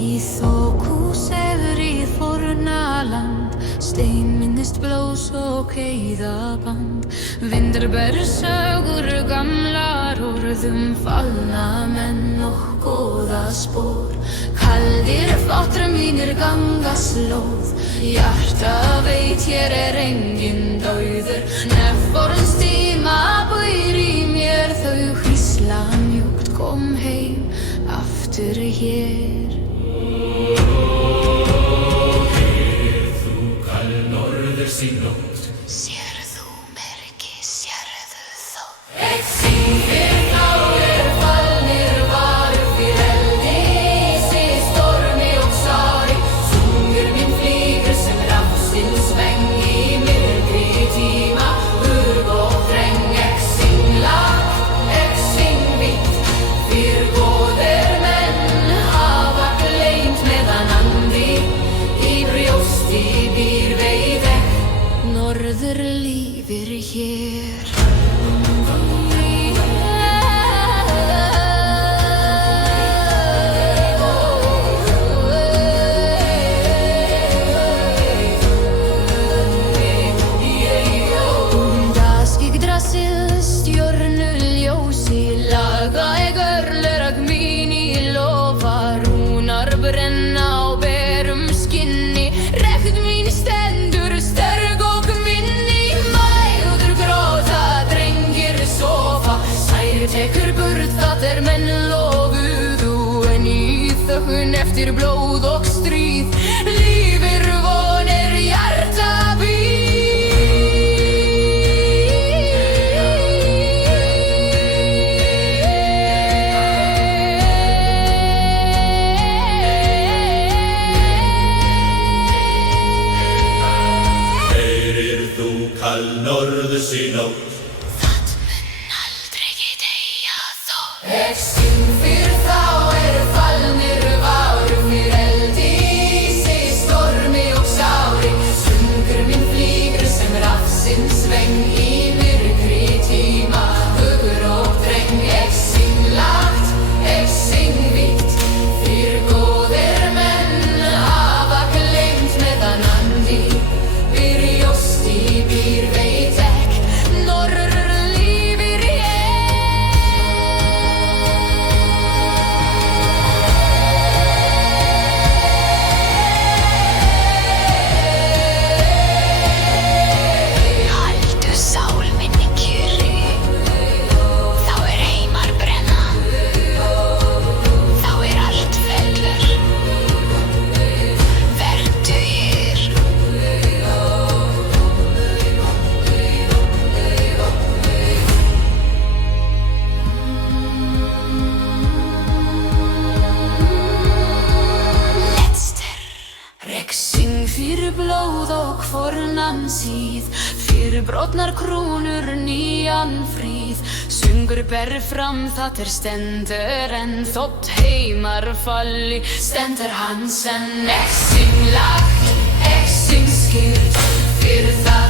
Í þoku segri fornaland, stein minnist blóðs og heiðaband. Vindur ber sögur gamlar orðum fallna menn og góða spor. Kaldir fótrar mínir ganga slóð, hjarta veit hér enginn dauður. Nefforns tíma búir í mér, þau hvísla mjúkt kom heim aftur hér. Heyrð þú kall norðurs í nótt, Sérðu merki, sérðu þótt. eitt síðir þá fallnir varir fyrir eldi, sig stormi og sári. Sungur minn flýgur sem rafsins veng í myrkri tíma. Hurg og þreng, ek syng lágt, ek syng vitt, fyrir góðir menn hafa gleymt meðan andi í brjósti býr veit ek. Norður lífir hér. Undas Yggdrasil stjörnuljósi, laga ég örlög mín í lofa. Rúnar brenna á berum skinni, rekt mín stendur sterk og minni. Mæður gróta, drengir sofa, sær tekur burt það menn lofuðu. En í þögn eftir blóð og stríð lifir vonir hjarta Heyrir þú kall norðurs í nótt, Það mun aldrei deyja þó. ek syng fyrir þá fallnir varir fyrir eldi, sig stormi og sári. Sungur minn flýgur sem rafsins veng í myrkri tíma. Hugur og dreng, ek syng lágt, ek syng vitt, fyrir góðir menn hafa gleymt meðan andi býr brjósti býr veit ek. Norður lífir Haltu sál minni kyrri, þá heimar brenna, þá allt fellur. Vertu hér. Reksing fyrir blóð og fornan síð, fyrir brotnar krúnur nýjan fríð. Sungur ber fram það stendur en þótt heimar falli stendur hans enn. Ek syng lágt, ek syng skýrt, fyrir það